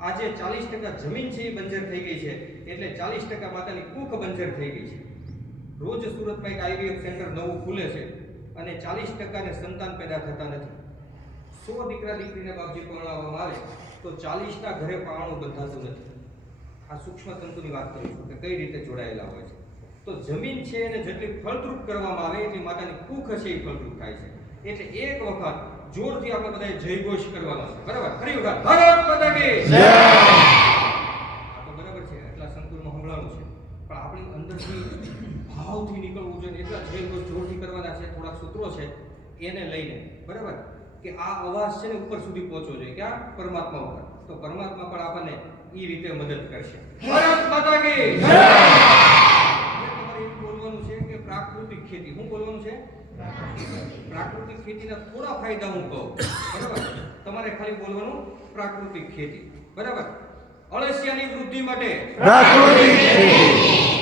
આજે 40% જમીન છે એ બંજર થઈ ગઈ છે, એટલે 40% માતાની કુખ બંજર થઈ ગઈ છે. રોજ સુરતમાં એક આઈવીએફ સેન્ટર નવું ખુલે છે અને 40% ને સંતાન પેદા થતા નથી. 100 દીકરા દીકરીને બાપજી પરણાવવામાં આવે તો 40ના ઘરે પારણું બંધાતું નથી. આ સૂક્ષ્મ તંતુની વાત કરું છું કે કઈ રીતે જોડાયેલા હોય છે. તો જમીન છે એને જેટલી ફળદ્રુપ કરવામાં આવે એટલી માતાની કુખ હશે એ ફળદ્રુપ થાય છે. એટલે એક વખત જોરથી આપણે બધાએ જય ઘોષ કરવાનો છે, બરાબર? ફરી વખત ભારત માતા કી જય. આ તો બરાબર છે, એટલા સંકુલમાં સંભળાણું છે, પણ આપણી અંદરથી ભાવથી નીકળવું જોઈએ. એટલા જય ઘોષ જોરથી કરવાના છે. થોડાક સૂત્રો છે એને લઈને, બરાબર, કે આ અવાજ છે ને ઉપર સુધી પહોંચવો જોઈએ. ક્યાં? પરમાત્મા ઉપર. તો પરમાત્મા પણ આપણને એ રીતે મદદ કરશે. ભારત માતા કી જય. તમારે એવું બોલવાનું છે કે પ્રાકૃતિક ખેતી. શું બોલવાનું છે? પ્રાકૃતિક ખેતીના થોડા ફાયદા હું કહું, બરાબર? તમારે ખાલી બોલવાનું પ્રાકૃતિક ખેતી, બરાબર? અળસિયાની વૃદ્ધિ માટે પ્રાકૃતિક ખેતી.